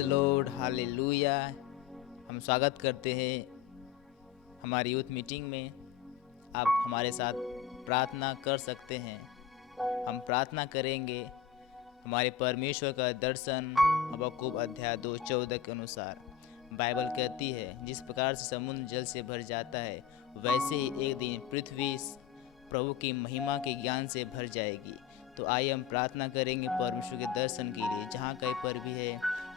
The Lord, hallelujah. हम स्वागत करते हैं हमारी यूथ मीटिंग में। आप हमारे साथ प्रार्थना कर सकते हैं। हम प्रार्थना करेंगे हमारे परमेश्वर का दर्शन हबक्कूक अध्याय 2:14 के अनुसार। बाइबल कहती है, जिस प्रकार से समुद्र जल से भर जाता है, वैसे ही एक दिन पृथ्वी प्रभु की महिमा के ज्ञान से भर जाएगी। तो आइए हम प्रार्थना करेंगे परमेश्वर के दर्शन के लिए। जहाँ कहीं पर भी है,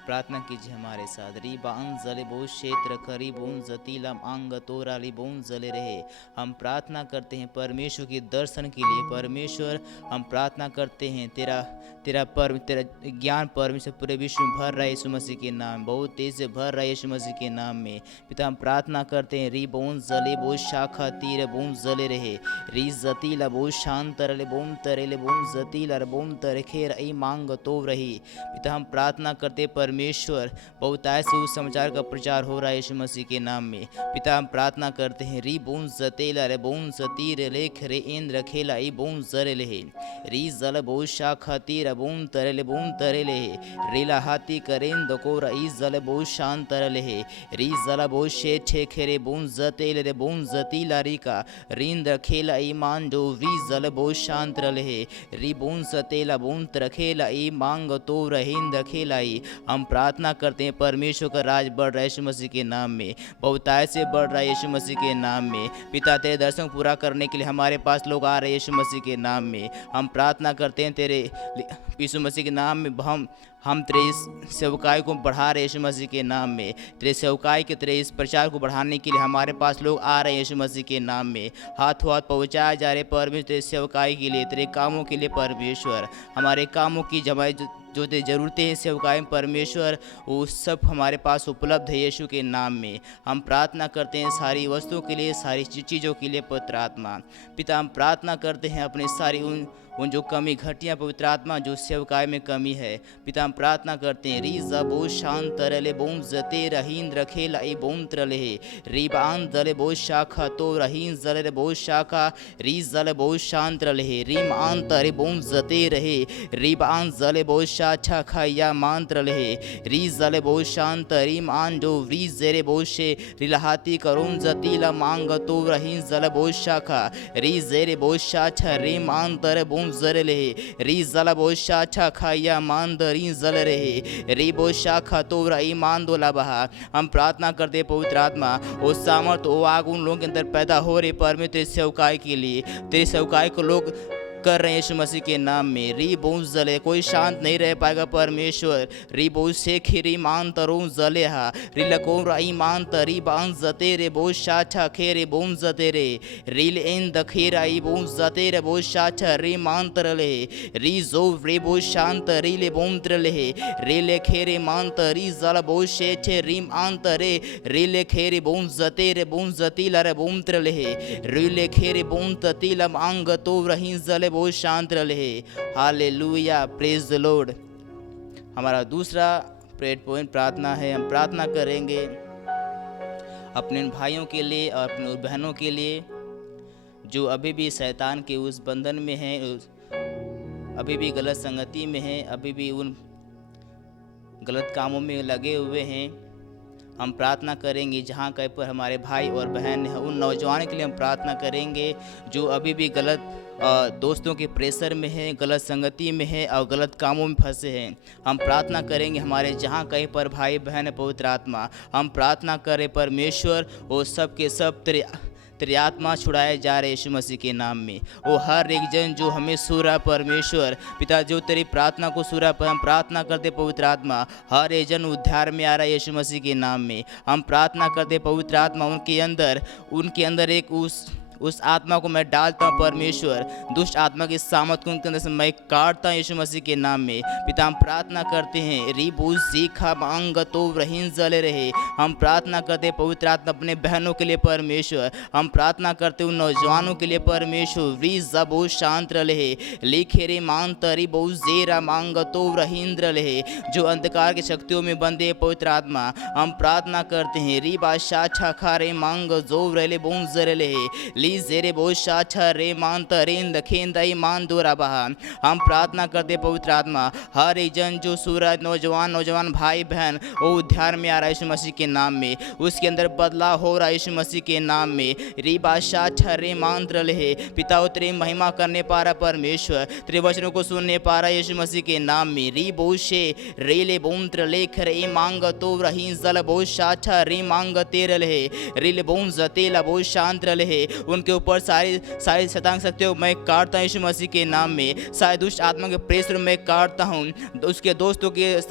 प्रार्थना कीजिए हमारे साथ। रिबांग जले बहुत क्षेत्र खरी बोन जतीलम अंग तोरा लिबोन जले रहे। हम प्रार्थना करते हैं परमेश्वर के दर्शन के लिए। परमेश्वर, हम प्रार्थना करते हैं तेरा ज्ञान परमेश्वर पूरे विश्व में भर रहा है यीशु मसीह के नाम, बहुत तेज से भर रहा है यीशु मसीह के नाम में। पिता, हम प्रार्थना करते हैं री बोन जले बहुत शाखा तीर बोन जले रहे। री जतीला बहुत शांत तरले बोन तरेले बोन जतीला बोन तरे खेर आई मांग तो रही। पिता, हम प्रार्थना करते परमेश्वर, बहुताय से उस समाचार का प्रचार हो रहा है यीशु मसीह के नाम में। पिता, हम प्रार्थना करते हैं री बोन जतेला रे बोन सतीर लेख रे इंद्र खेला ई बोन जरे ले री जल बहुत शाखा तीर बोन तरे ले रीला हाथी करें दकोरा ई जल बहुत शांत तरले री जल बहुत शेठे खेरे बोन जतेल रे बोन जतीला रिका रींद्र खेला ई मान जो री जल बहुत शांत रले री बोन सतेला बोन तरखेला ई मांग तो रहींद्र खेलाई। हम प्रार्थना करते हैं परमेश्वर का राज बढ़ रहा है यीशु मसीह के नाम में, बहुतायत से बढ़ रहा है यीशु मसीह के नाम में। पिता, तेरे दर्शन पूरा करने के लिए हमारे पास लोग आ रहे हैं यीशु मसीह के नाम में। हम प्रार्थना करते हैं तेरे यीशु मसीह के नाम में। हम तेरे इस सेवकाई को बढ़ा रहे यीशु मसीह के नाम में। तेरे सेवकाई के तेरे इस प्रचार को बढ़ाने के लिए हमारे पास लोग आ रहे हैं यीशु मसीह के नाम में। हाथों हाथ पहुँचाए जा रहे परमेश्वर तेरे सेवकाई के लिए, तेरे कामों के लिए परमेश्वर। हमारे कामों की जमाई जो तेरी ज़रूरतें हैं सेवकाई में परमेश्वर, वो सब हमारे पास उपलब्ध है यीशु के नाम में। हम प्रार्थना करते हैं सारी वस्तुओं के लिए, सारी चीज़ों के लिए पवित्र आत्मा। पिता, हम प्रार्थना करते हैं अपनी सारी उन जो कमी घटिया पवित्र आत्मा जो सेवकाई में कमी है। पिता, हम प्रार्थना करते हैं री जबो शांत तरले बोम जते रहीन रखेला ए बोम तरले रीबान दले बो शाखा तो रहीन जले बो शाखा री जले बो शांत रले रीम आन तरे बोम जते रहे रीबान जले बो शाखा खाया मांत्र रहे री जले बो शांत रीम आन जो री जेरे बो शे रिलहाती करोम जतीला मांग तो रहीन जले बो शाखा री जेरे बो शाखा रीम आन तरे बोम जरे ले री जला बो शाखा खाया मान दरी जल रहे री बो शाखा तो रही मान दो बहा। हम प्रार्थना करते पवित्र आत्मा, वो सामर्थ वो आग उन लोगों के अंदर पैदा हो रही परमेश्वर तेरे सेवकाई के लिए, तेरे सेवकाई को लोग कर रहे हैं यीशु मसीह के नाम में। री बोझ जले, कोई शांत नहीं रह पाएगा परमेश्वर। री बोझ से खीरी मान तरों जले हा री लको राई मान तरी बांध जते रे बोझ शाछा खेरे बोझ जते रे रील इन दखेराई बोझ जते रे बोझ शाछा री मान तरले री जो रे बोझ शांत री ले बोम तरले रे ले खेरे मान तरी जल बोझ शेठे रीम आन तरे रे ले खेरे बोझ जते रे बोझ जतीला रे बोम तरले रे ले खेरे बोम ततीला मांग तो रही जले बहुत शांत रहे। Hallelujah, praise the Lord. हमारा दूसरा प्रेयर पॉइंट प्रार्थना है। हम प्रार्थना करेंगे अपने भाइयों के लिए और अपने बहनों के लिए जो अभी भी शैतान के उस बंधन में हैं, अभी भी गलत संगति में हैं, अभी भी उन गलत कामों में लगे हुए हैं। हम प्रार्थना करेंगे जहाँ कहीं पर हमारे भाई और बहन हैं, उन नौजवानों के लिए हम प्रार्थना करेंगे जो अभी भी गलत दोस्तों के प्रेशर में हैं, गलत संगति में हैं और गलत कामों में फंसे हैं। हम प्रार्थना करेंगे हमारे जहाँ कहीं पर भाई बहन पवित्र आत्मा, हम प्रार्थना करें परमेश्वर वो सब के सब तेरी आत्मा छुड़ाए जा रहे यीशु मसीह के नाम में। वो हर एक जन जो हमें सुरा परमेश्वर पिता जो तेरी प्रार्थना को सुरा पर हम प्रार्थना करते पवित्र आत्मा, हर एक जन उद्धार में आ रहा है यीशु मसीह के नाम में। हम प्रार्थना करते पवित्र आत्मा उनके अंदर एक उस आत्मा को मैं डालता हूँ परमेश्वर, दुष्ट आत्मा की सामर्थ को उनके अंदर से मैं काटता हूँ यीशु मसीह के नाम में। पिता, हम प्रार्थना करते हैं रीबू सीखा मांग तो रहीन जले रहे। हम प्रार्थना करते हैं पवित्र आत्मा अपने बहनों के लिए परमेश्वर, हम प्रार्थना करते उन नौजवानों के लिए परमेश्वर री जबो शांत रहे लिखे रे मान तरी बहु जेरा मांग तो रहींद्र रहे जो अंधकार की शक्तियों में बंधे पवित्र आत्मा। हम प्रार्थना करते हैं री बादशाह खा रे मांग जो रले बोन जरे ली ली जेरे बोशा रे मान तरेन दखेन दई मान दूरा बहा। हम प्रार्थना करते पवित्र आत्मा, हर एक जन जो सूरज नौजवान भाई बहन वो उद्धार में आ रहा है यीशु मसीह के नाम में, उसके अंदर बदलाव हो रहा है यीशु मसीह के नाम में। री बादशाह रे मांत्र ले पिता तेरी महिमा करने पा रहा परमेश्वर, तेरे वचनों को सुनने पा रहा है यीशु मसीह के नाम में। री बोशे रे ले बोंत्र लेख रे मांग तो रही जल बोशा रे मांग तेरे ले रिल बोम जतेला बो शांत रहे। उनके ऊपर सारी शैतान शक्तियों मैं काटता हूँ यीशु मसीह के नाम में। सारे दुष्ट आत्मा के प्रेशर में काटता हूँ, उसके दोस्तों के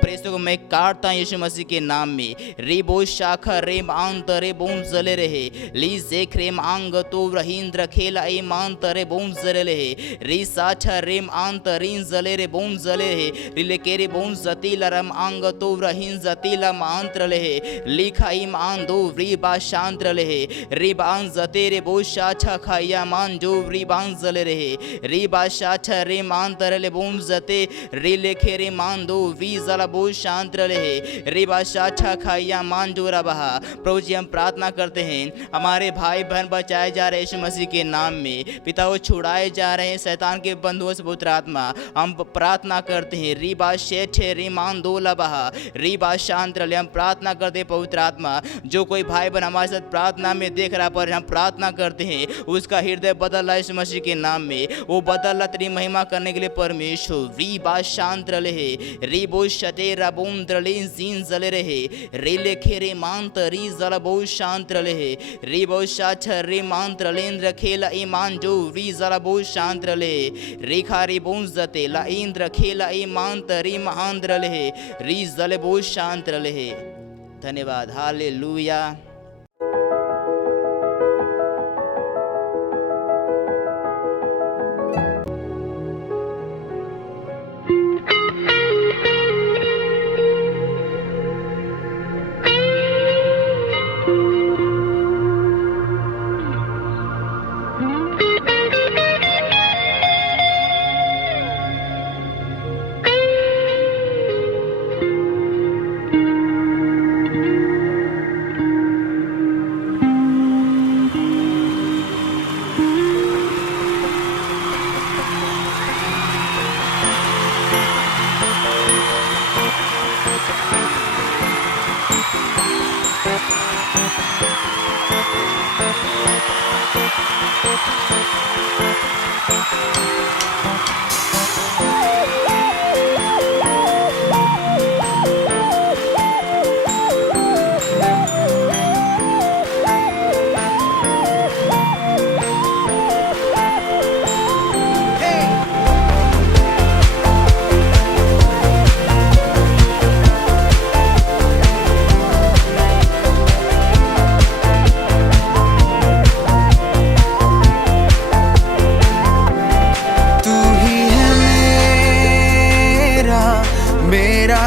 प्रेशर को मैं काटता हूँ यीशु मसीह के नाम में। रे बो शाखा रे मांत रे बोम जले रहे ली जेख रे मांग तो रहींद्र खेला ए मांत रे बोम जले रहे री साछा रे मांत रीन जले रे बोम जले रहे रिले केरे बोम जतीला रम आंग तो रहीन जतीला मांत्र रहे लिखा ई मान दो री बा शांत रहे री बांग जते रे बो शाछा खाया मान जो री बांग जले रहे री बा शाछा रे मान तरले बोम जते रे लेखे रे मान दो वी जला बो शांत रहे रे बा शाछा खाया मान जो रहा। प्रभु जी हम प्रार्थना करते हैं, हमारे भाई बहन बचाए जा रहे यीशु मसीह के नाम में, पिता वो छुड़ाए जा रहे हैं शैतान के बंधुओं से। पुत्र आत्मा हम प्रार्थना करते हैं, री बा शेठे री मान दो लबहा री बा शांत रहे। हम प्रार्थना करते हैं पवित्र आत्मा, जो कोई भाई बहन हमारे साथ प्रार्थना में देख रहा पर हम प्रार्थना करते हैं उसका हृदय बदल रहा है यीशु मसीह के नाम में, वो बदल रहा तेरी महिमा करने के लिए परमेश्वर। री बा शांत रहे री बो शते रबोम द्रलेन जीन जले रहे रे लेखे रे मांत री जला बो शांत रहे री बो शाछ रे मांत रलेंद्र खेला ईमान जो री जला बो शांत रहे रेखा रे बों जते ला इंद्र खेला ईमांत री महांद्र रहे री जले बो शांत रहे। धन्यवाद, हालेलुया।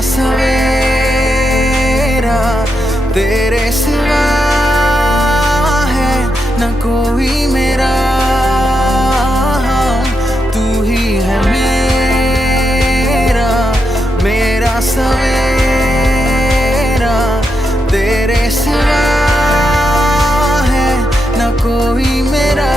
सवेरा तेरे सिवा है न कोई मेरा, तू ही है मेरा सवेरा तेरे सिवा है न कोई मेरा।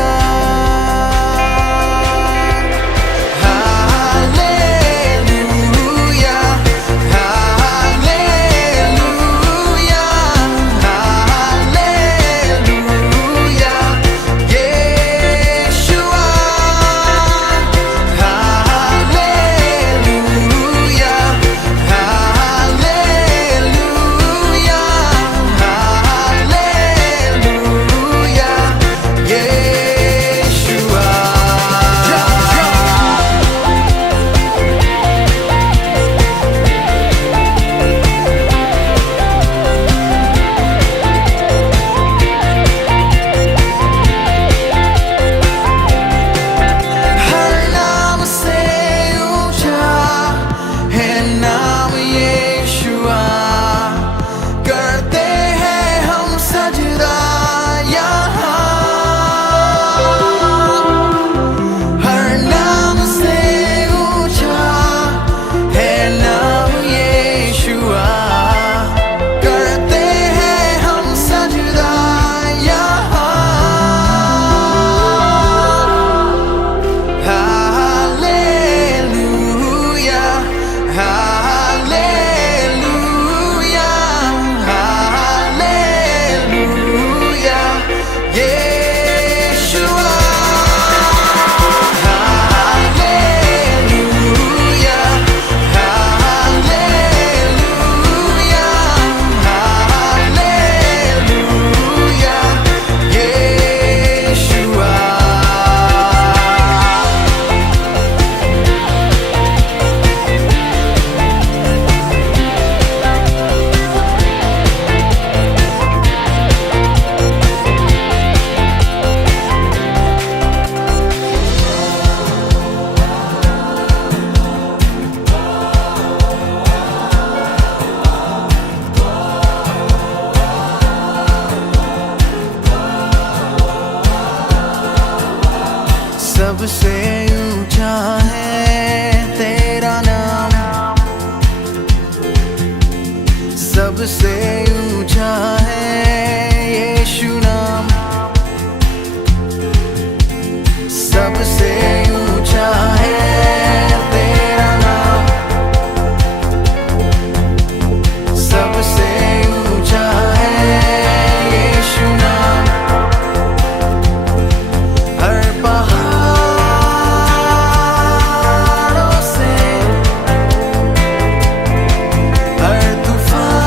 सबसे ऊंचा है तेरा नाम, सबसे ऊंचा है यीशु नाम, सबसे ऊंचा है तेरा नाम, सबसे ऊंचा है यीशु नाम। हर पहाड़ों से, हर तूफान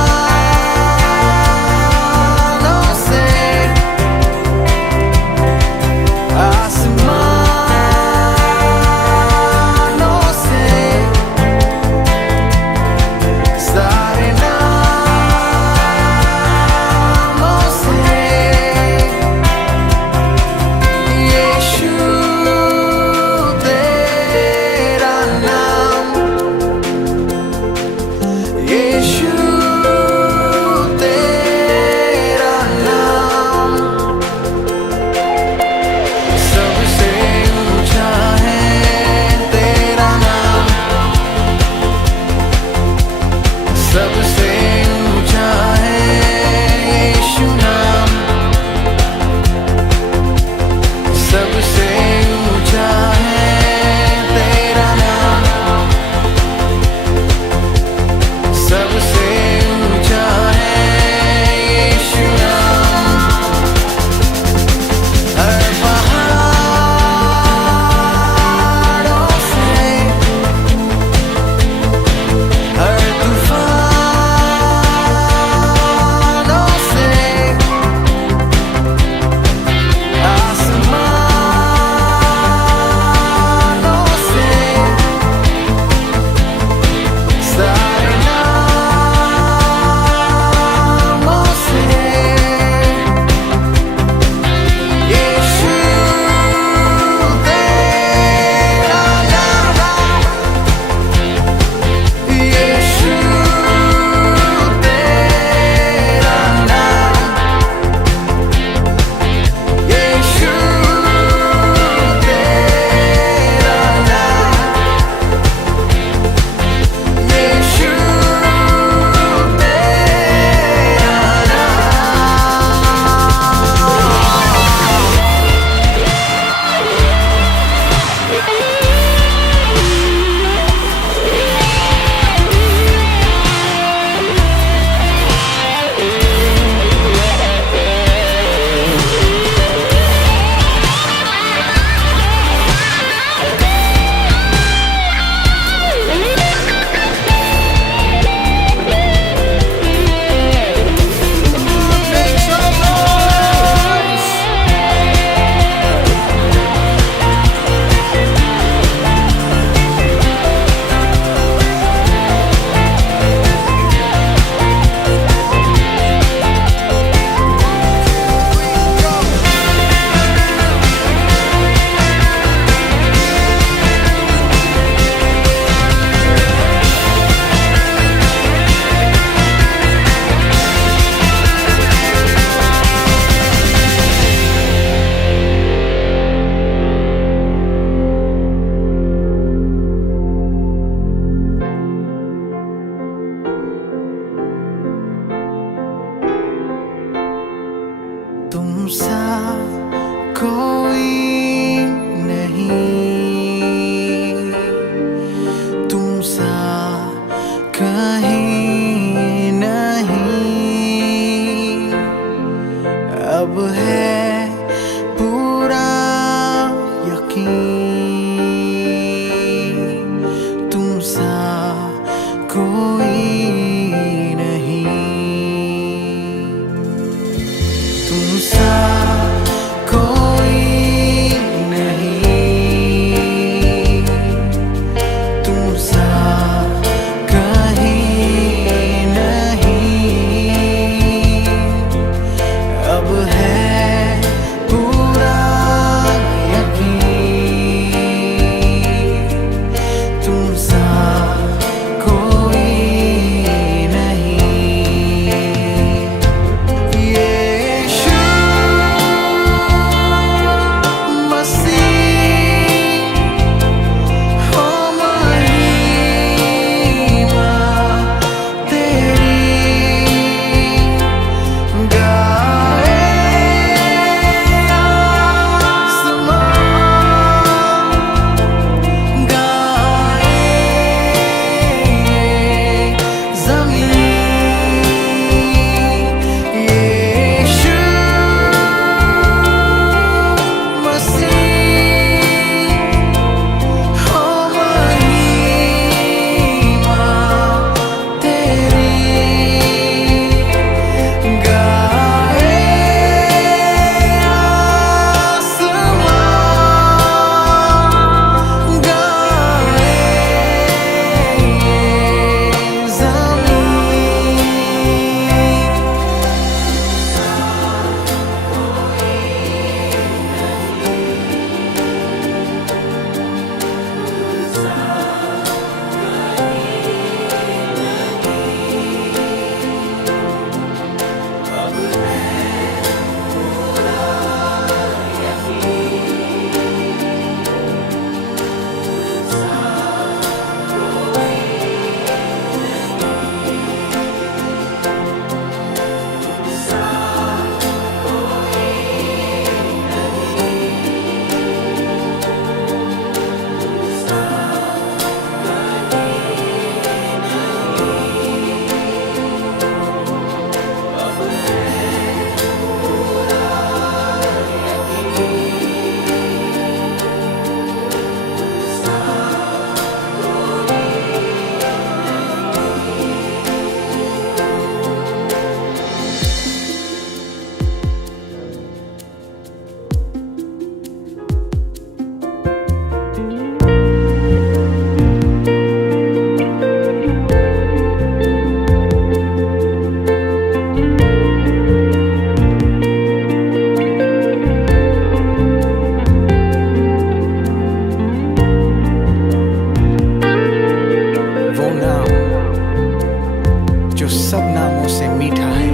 सब नामों से मीठा है,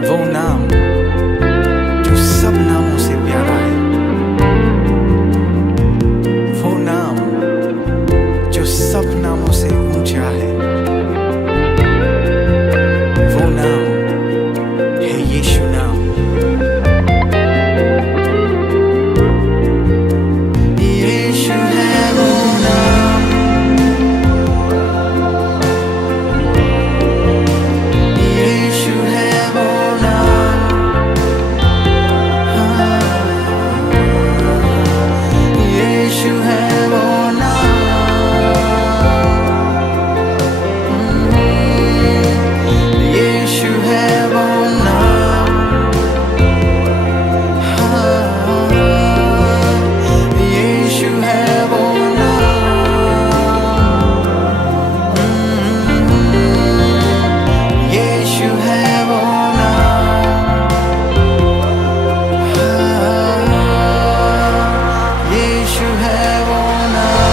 वो नाम जो सब नामों से प्यारा है, वो नाम जो सब नामों से ऊंचा है, वो नाम है यीशु नाम। यीशु है वो नाम, यीशु है वो नाम, हाँ, यीशु है वो नाम, यीशु है वो नाम, हाँ, यीशु है वो नाम, यीशु है वो नाम, हाँ, यीशु है वो नाम,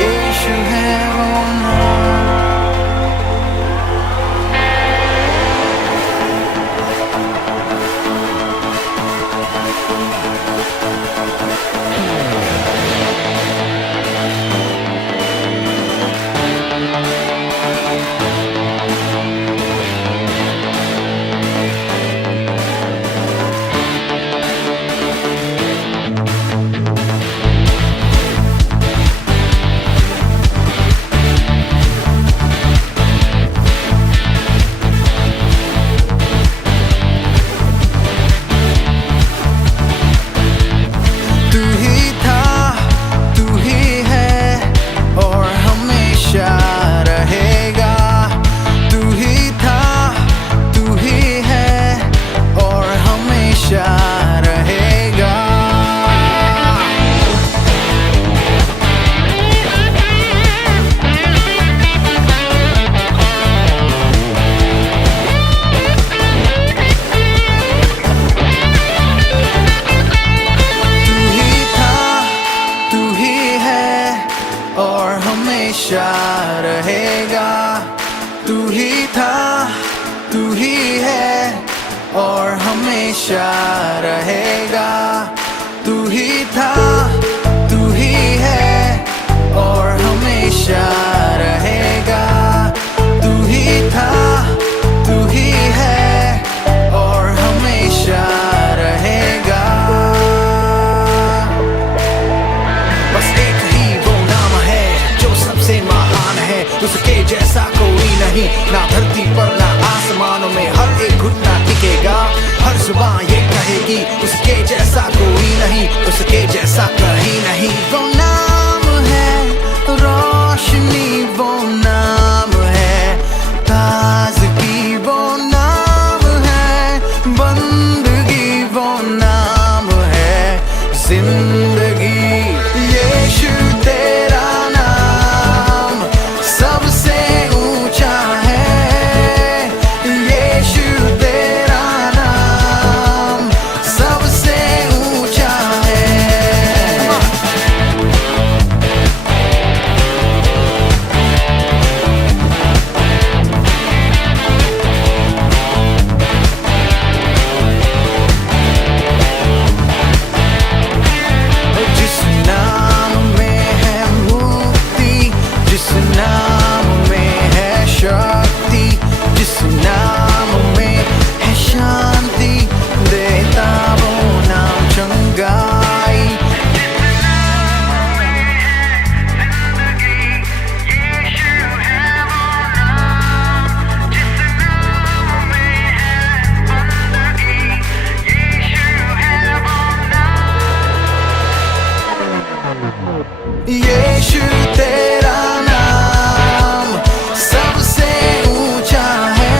यीशु है वो नाम। तू ही था, तू ही है और हमेशा रहेगा। तू ही था, तू ही है और हमेशा रहेगा। तू ही था, तू ही है और हमेशा रहेगा। तू ही था, तू ही है और हमेशा रहेगा। तू ही था, तू ही है और हमेशा रहेगा। तू ही था, तू ही है और हमेशा रहेगा। बस एक ही वो नाम है जो सबसे महान है, उसके जैसा कोई नहीं, ना धरती पर ना आसमानों में। हर एक घुटना टिकेगा, हर जुबान ये कहेगी उसके जैसा कोई नहीं, उसके जैसा कहीं नहीं। वो नाम है रोशनी, वो नाम है ताजगी, वो नाम है बंदगी, वो नाम है जिंदगी। यीशु तेरा नाम सबसे ऊंचा है, यीशु तेरा नाम सबसे ऊंचा है। जिस नाम में है मुक्ति, जिस नाम में है शक्ति, जिस नाम में है शांति, देता वो नाम चंगाई। यीशु तेरा नाम सबसे ऊंचा है,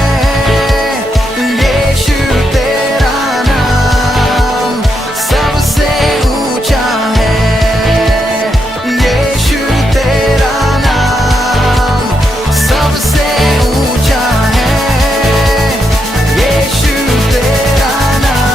यीशु तेरा नाम सबसे ऊंचा है, यीशु तेरा नाम सबसे ऊंचा है, यीशु तेरा नाम।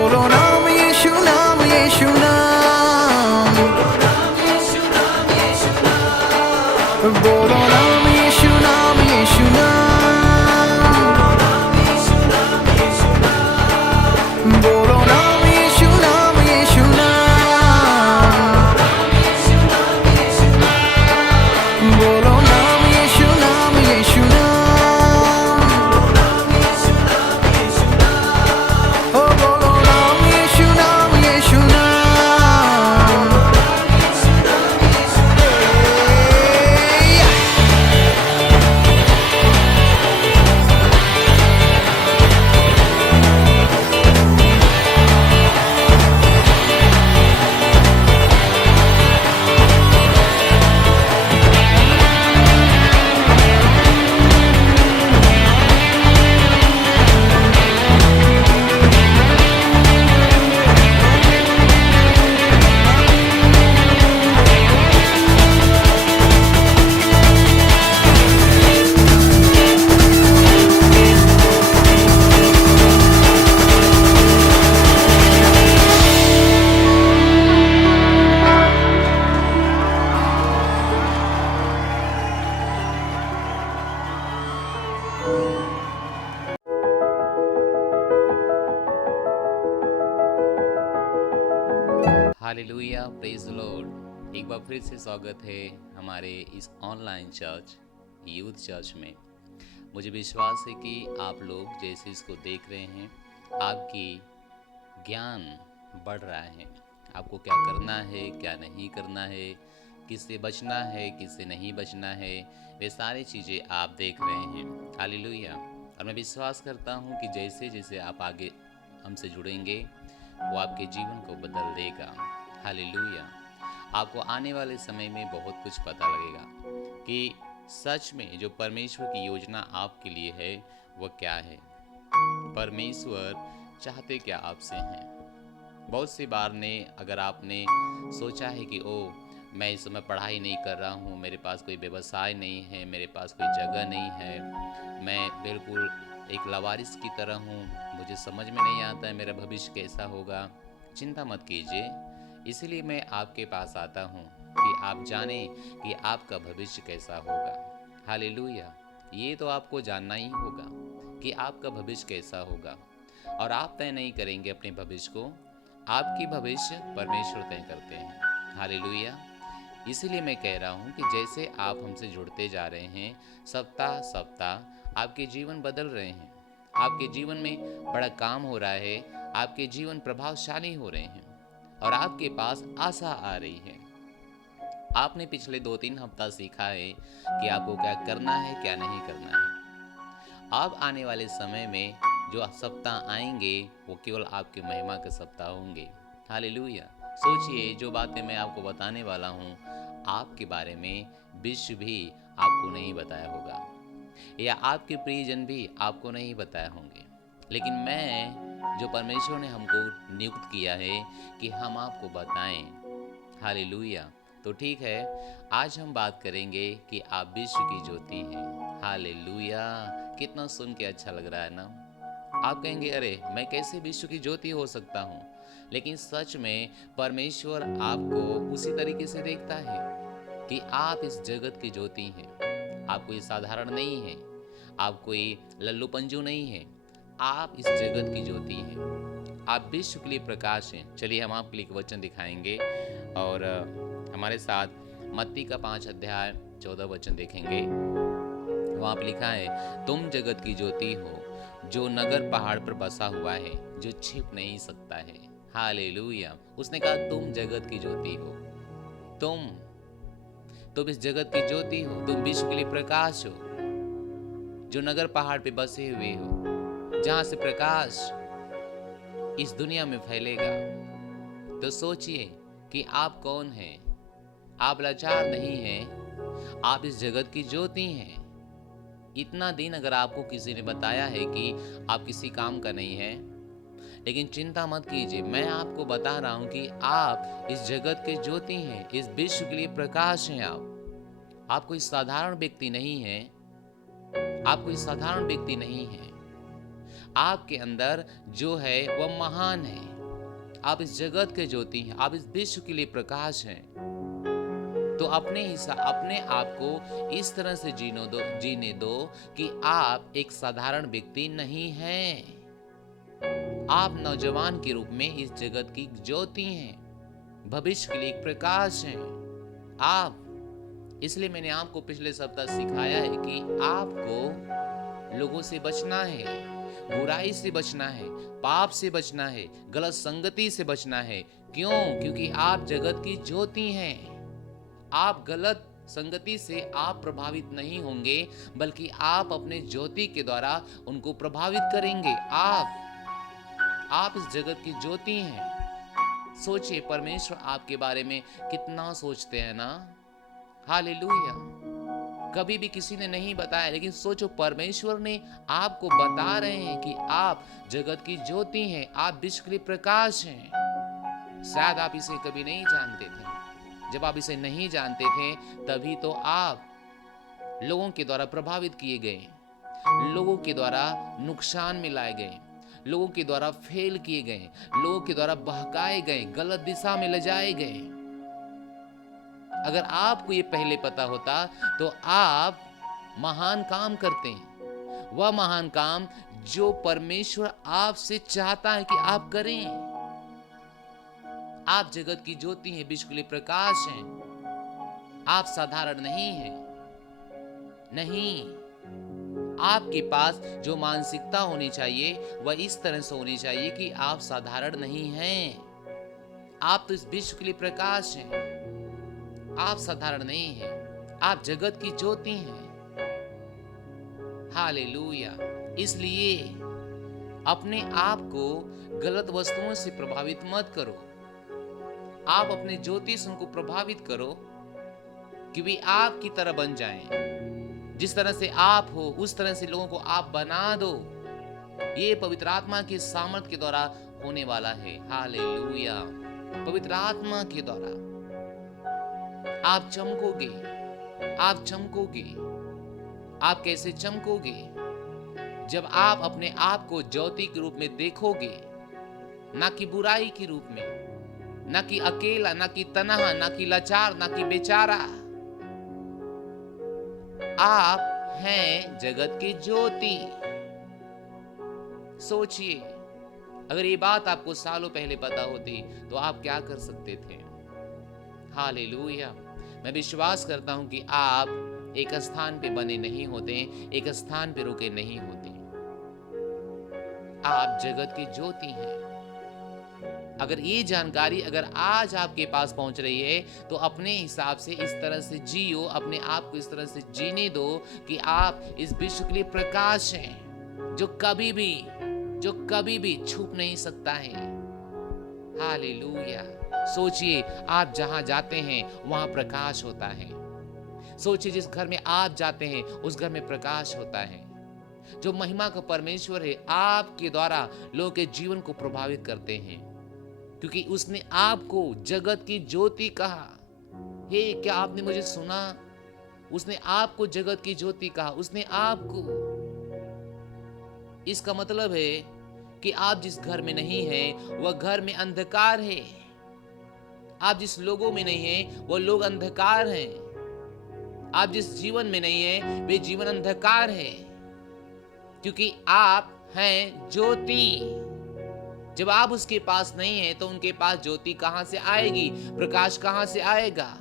बोलो नाम यीशु नाम यीशु नाम, बोलो नाम यीशु नाम यीशु नाम, बोलो नाम यीशु नाम यीशु नाम, बोलो नाम यीशु नाम यीशु नाम, ओ बोलो नाम यीशु नाम यीशु नाम। Hallelujah, praise the Lord. एक बार फिर से स्वागत है हमारे इस ऑनलाइन चर्च यूथ चर्च में। मुझे विश्वास है कि आप लोग जैसे इसको देख रहे हैं, आपकी ज्ञान बढ़ रहा है। आपको क्या करना है, क्या नहीं करना है, किससे बचना है, किससे नहीं बचना है, वे सारी चीज़ें आप देख रहे हैं। हालेलुया। और मैं विश्वास करता हूँ कि जैसे जैसे आप आगे हमसे जुड़ेंगे, वो आपके जीवन को बदल देगा। हालेलुया। आपको आने वाले समय में बहुत कुछ पता लगेगा कि सच में जो परमेश्वर की योजना आपके लिए है वो क्या है। परमेश्वर चाहते क्या आपसे हैं। बहुत सी बार ने अगर आपने सोचा है कि ओ मैं इस समय पढ़ाई नहीं कर रहा हूँ, मेरे पास कोई व्यवसाय नहीं है, मेरे पास कोई जगह नहीं है, मैं बिल्कुल एक लावारिस की तरह हूँ, मुझे समझ में नहीं आता है मेरा भविष्य कैसा होगा। चिंता मत कीजिए, इसलिए मैं आपके पास आता हूँ कि आप जानें कि आपका भविष्य कैसा होगा। हालेलुया। ये तो आपको जानना ही होगा कि आपका भविष्य कैसा होगा, और आप तय नहीं करेंगे अपने भविष्य को, आपकी भविष्य परमेश्वर तय करते हैं। हालेलुया। इसीलिए मैं कह रहा हूँ कि जैसे आप हमसे जुड़ते जा रहे हैं, सप्ताह सप्ताह आपके जीवन बदल रहे हैं, आपके जीवन में बड़ा काम हो रहा है, आपके जीवन प्रभावशाली हो रहे हैं और आपके पास आशा आ रही है। आपने पिछले 2-3 हफ्ता सीखा है कि आपको क्या करना है, क्या नहीं करना है। अब आने वाले समय में जो सप्ताह आएंगे वो केवल आपकी महिमा के सप्ताह होंगे। हालेलुया। सोचिए, जो बातें मैं आपको बताने वाला हूँ, आपके बारे में विश्व भी आपको नहीं बताया होगा, या आपके प्रियजन भी आपको नहीं बताया होंगे, लेकिन मैं जो परमेश्वर ने हमको नियुक्त किया है कि हम आपको बताएं। हालेलुया। तो ठीक है, आज हम बात करेंगे कि आप विश्व की ज्योति हैं। हालेलुया। कितना सुन के अच्छा लग रहा है ना। आप कहेंगे, अरे मैं कैसे विश्व की ज्योति हो सकता हूँ, लेकिन सच में परमेश्वर आपको उसी तरीके से देखता है कि आप इस जगत की ज्योति हैं। आप कोई साधारण नहीं है, आप कोई लल्लू पंजू नहीं है, आप इस जगत की ज्योति हैं, आप विश्व के लिए प्रकाश हैं। चलिए हम आपके लिए एक वचन दिखाएंगे और हमारे साथ मत्ती का 5 अध्याय 14 वचन देखेंगे। वहाँ पे लिखा है, तुम जगत की ज्योति हो, जो नगर पहाड़ पर बसा हुआ है, जो छिप नहीं सकता है। हालेलुया। उसने कहा तुम जगत की ज्योति हो, तुम इस जगत की ज्योति हो, तुम विश्व के लिए प्रकाश हो, जो नगर पहाड़ पे बसे हुए हो, जहां से प्रकाश इस दुनिया में फैलेगा। तो सोचिए कि आप कौन हैं। आप लाचार नहीं हैं, आप इस जगत की ज्योति हैं। इतना दिन अगर आपको किसी ने बताया है कि आप किसी काम का नहीं है, लेकिन चिंता मत कीजिए, मैं आपको बता रहा हूं कि आप इस जगत के ज्योति हैं, इस विश्व के लिए प्रकाश हैं। आप कोई साधारण व्यक्ति नहीं है, आप कोई साधारण व्यक्ति नहीं है। आपके अंदर जो है वह महान है। आप इस जगत के ज्योति हैं, आप इस विश्व के लिए प्रकाश हैं। तो अपने आप को इस तरह से जीने दो कि आप एक साधारण व्यक्ति नहीं हैं। आप नौजवान के रूप में इस जगत की ज्योति हैं, भविष्य के लिए एक प्रकाश हैं आप। इसलिए मैंने आपको पिछले सप्ताह सिखाया है कि आपको लोगों से बचना है, बुराई से बचना है, पाप से बचना है, गलत संगति से बचना है। क्यों? क्योंकि आप जगत की ज्योति हैं। आप गलत संगति से आप प्रभावित नहीं होंगे, बल्कि आप अपने ज्योति के द्वारा उनको प्रभावित करेंगे। आप इस जगत की ज्योति हैं। सोचिए, परमेश्वर आपके बारे में कितना सोचते हैं ना। हालेलुया। कभी भी किसी ने नहीं बताया, लेकिन सोचो, परमेश्वर ने आपको बता रहे हैं कि आप जगत की ज्योति हैं, आप विश्व के लिए प्रकाश हैं। शायद आप इसे कभी नहीं जानते थे। जब आप इसे नहीं जानते थे, तभी तो आप लोगों के द्वारा प्रभावित किए गए, लोगों के द्वारा नुकसान में लाए गए, लोगों के द्वारा फेल किए गए, लोगों के द्वारा बहकाए गए, गलत दिशा में ले जाए गए। अगर आपको ये पहले पता होता तो आप महान काम करते हैं, वह महान काम जो परमेश्वर आपसे चाहता है कि आप करें। आप जगत की ज्योति हैं, विश्व के लिए प्रकाश हैं। आप साधारण नहीं हैं, नहीं। आपके पास जो मानसिकता होनी चाहिए वह इस तरह से होनी चाहिए कि आप साधारण नहीं हैं। आप तो इस विश्व के लिए प्रकाश हैं। आप साधारण नहीं हैं, आप जगत की ज्योति हैं। हालेलुया। इसलिए अपने आप को गलत वस्तुओं से प्रभावित मत करो। आप अपने ज्योति से उनको प्रभावित करो कि वे आपकी तरह बन जाएं। जिस तरह से आप हो, उस तरह से लोगों को आप बना दो। ये पवित्र आत्मा के सामर्थ्य के द्वारा होने वाला है। हालेलुया। पवित्र आत्मा के द्वारा आप चमकोगे। आप चमकोगे। आप कैसे चमकोगे? जब आप अपने आप को ज्योति के रूप में देखोगे, ना कि बुराई के रूप में, ना कि अकेला, ना कि तनहा, ना कि लाचार, ना कि बेचारा। आप हैं जगत की ज्योति। सोचिए, अगर ये बात आपको सालों पहले पता होती तो आप क्या कर सकते थे? हालेलुया। मैं विश्वास करता हूं कि आप एक स्थान पे बने नहीं होते, एक स्थान पे रुके नहीं होते। आप जगत की ज्योति हैं। अगर ये जानकारी अगर आज आपके पास पहुंच रही है तो अपने हिसाब से इस तरह से जियो, अपने आप को इस तरह से जीने दो कि आप इस विश्व के लिए प्रकाश हैं, जो कभी भी छुप नहीं सकता है। हालेलुया। सोचिए, आप जहां जाते हैं वहां प्रकाश होता है। सोचिए, जिस घर में आप जाते हैं उस घर में प्रकाश होता है। जो महिमा का परमेश्वर है आपके द्वारा लोगों के जीवन को प्रभावित करते हैं, क्योंकि उसने आपको जगत की ज्योति कहा। हे, क्या आपने मुझे सुना? उसने आपको जगत की ज्योति कहा। उसने आपको। इसका मतलब है कि आप जिस घर में नहीं हैं वह घर में अंधकार है। आप जिस लोगों में नहीं हैं वह लोग अंधकार हैं। आप जिस जीवन में नहीं हैं वे जीवन अंधकार है, क्योंकि आप हैं ज्योति। जब आप उसके पास नहीं हैं तो उनके पास ज्योति कहां से आएगी? प्रकाश कहां से आएगा?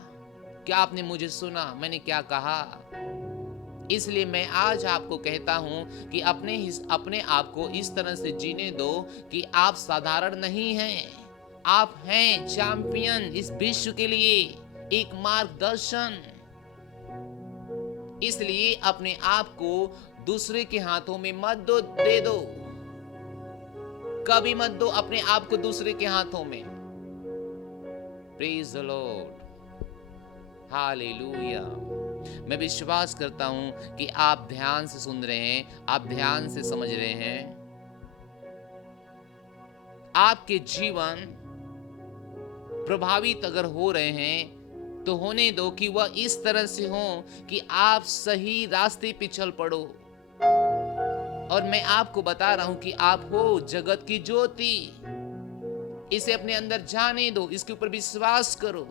क्या आपने मुझे सुना? मैंने क्या कहा? इसलिए मैं आज आपको कहता हूं कि अपने आप को इस तरह से जीने दो कि आप साधारण नहीं हैं। आप हैं चैंपियन इस विश्व के लिए, एक मार्गदर्शन। इसलिए अपने आप को दूसरे के हाथों में मत दे दो। कभी मत दो अपने आप को दूसरे के हाथों में। Praise the Lord. हालेलुया। मैं विश्वास करता हूं कि आप ध्यान से सुन रहे हैं, आप ध्यान से समझ रहे हैं। आपके जीवन प्रभावित अगर हो रहे हैं तो होने दो कि वह इस तरह से हो कि आप सही रास्ते पे चल पड़ो। और मैं आपको बता रहा हूं कि आप हो जगत की ज्योति। इसे अपने अंदर जाने दो, इसके ऊपर विश्वास करो।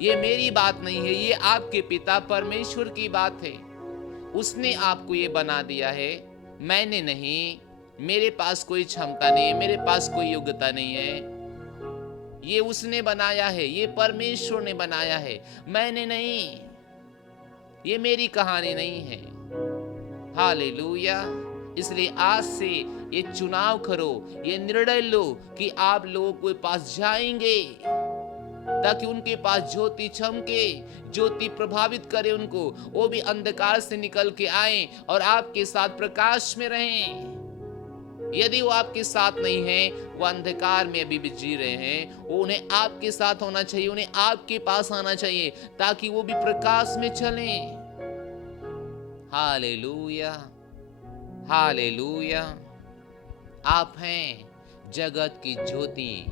ये मेरी बात नहीं है, ये आपके पिता परमेश्वर की बात है। उसने आपको ये बना दिया है, मैंने नहीं। मेरे पास कोई क्षमता नहीं है, मेरे पास कोई योग्यता नहीं है। ये उसने बनाया है, ये परमेश्वर ने बनाया है, मैंने नहीं। ये मेरी कहानी नहीं है। हालेलुया। इसलिए आज से ये चुनाव करो, ये निर्णय लो कि आप लोगों के पास जाएंगे, ताकि उनके पास ज्योति चमके, ज्योति प्रभावित करे उनको, वो भी अंधकार से निकल के आए और आपके साथ प्रकाश में रहें। यदि वो आपके साथ नहीं है, वो अंधकार में अभी भी जी रहे हैं, वो उन्हें आपके साथ होना चाहिए, उन्हें आपके पास आना चाहिए, ताकि वो भी प्रकाश में चलें। Hallelujah, hallelujah. आप हैं जगत की ज्योति,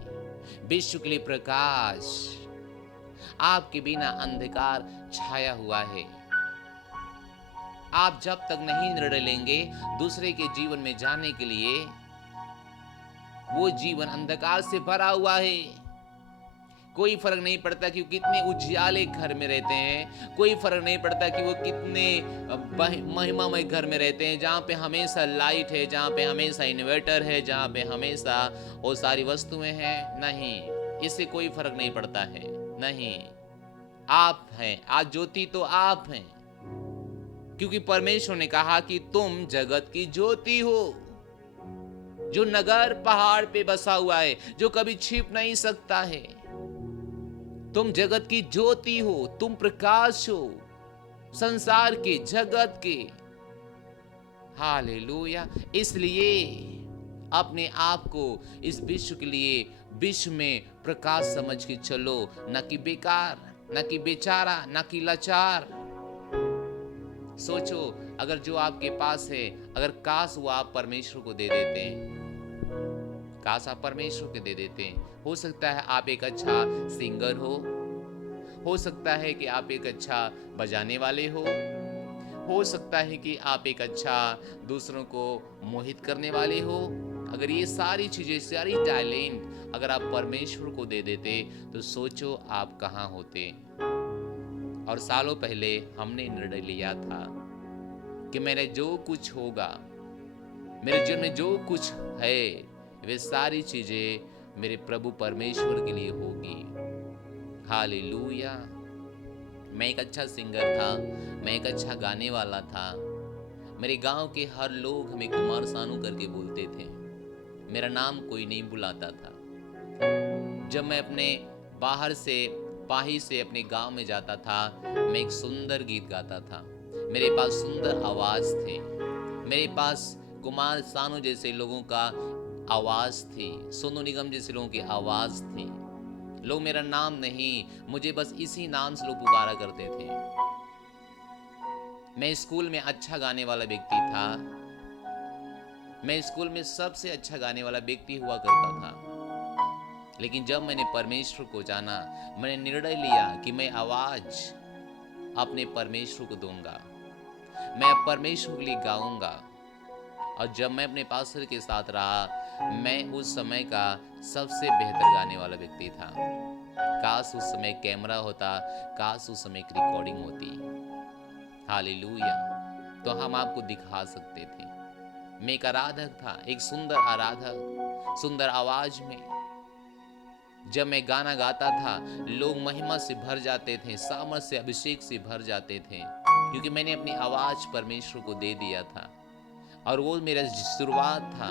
विश्व के लिए प्रकाश। आपके बिना अंधकार छाया हुआ है। आप जब तक नहीं निर्णय लेंगे दूसरे के जीवन में जाने के लिए, वो जीवन अंधकार से भरा हुआ है। कोई फर्क नहीं पड़ता कि वो कितने उजियाले घर में रहते हैं, कोई फर्क नहीं पड़ता कि वो कितने महिमामय घर में रहते हैं, जहाँ पे हमेशा लाइट है, जहाँ पे हमेशा इन्वर्टर है, जहाँ पे हमेशा वो सारी वस्तुएं हैं। नहीं, इससे कोई फर्क नहीं पड़ता है। नहीं, आप हैं, आज ज्योति तो आप हैं, क्योंकि परमेश्वर ने कहा कि तुम जगत की ज्योति हो। जो नगर पहाड़ पे बसा हुआ है, जो कभी छिप नहीं सकता है। तुम जगत की ज्योति हो, तुम प्रकाश हो संसार के, जगत के। हालेलुया। इसलिए अपने आप को इस विश्व के लिए विश्व में प्रकाश समझ के चलो, न कि बेकार, न कि बेचारा, न कि लाचार। सोचो, अगर जो आपके पास है, अगर काश वो आप परमेश्वर को दे देते हैं, काश आप परमेश्वर को दे देते हैं। हो सकता है आप एक अच्छा सिंगर हो सकता है कि आप एक अच्छा बजाने वाले हो सकता है कि आप एक अच्छा दूसरों को मोहित करने वाले हो। अगर ये सारी चीजें, सारी टैलेंट अगर आप परमेश्वर को दे देते, तो सोचो आप कहाँ होते। और सालों पहले हमने निर्णय लिया था कि मेरे जो कुछ होगा, मेरे जीवन में जो कुछ है, वे सारी चीजें मेरे प्रभु परमेश्वर के लिए होगी। हालेलुया। मैं एक अच्छा सिंगर था, मैं एक अच्छा गाने वाला था। मेरे गांव के हर लोग हमें कुमार सानू करके बोलते थे, मेरा नाम कोई नहीं बुलाता था। जब मैं अपने बाहर से पाही से अपने गांव में जाता था, मैं एक सुंदर गीत गाता था, मेरे पास सुंदर आवाज थे, मेरे पास कुमार सानू जैसे लोगों का आवाज थी, सोनू निगम जैसे लोगों की आवाज थी। लोग मेरा नाम नहीं, मुझे बस इसी नाम से लोग पुकारा करते थे। मैं स्कूल में अच्छा गाने वाला व्यक्ति था, मैं स्कूल में सबसे अच्छा गाने वाला व्यक्ति हुआ करता था। लेकिन जब मैंने परमेश्वर को जाना, मैंने निर्णय लिया कि मैं आवाज अपने परमेश्वर को दूंगा, मैं अब परमेश्वर के लिए गाऊंगा। और जब मैं अपने पास्टर के साथ रहा, मैं उस समय का सबसे बेहतर गाने वाला व्यक्ति था। काश उस समय कैमरा होता, काश उस समय एक रिकॉर्डिंग होती। हालेलुया। तो हम आपको दिखा सकते थे। मैं एक आराधक था, एक सुंदर आराधक, सुंदर आवाज में। जब मैं गाना गाता था, लोग महिमा से भर जाते थे, सामर्थ से, अभिषेक से भर जाते थे, क्योंकि मैंने अपनी आवाज परमेश्वर को दे दिया था। और वो मेरा शुरुआत था,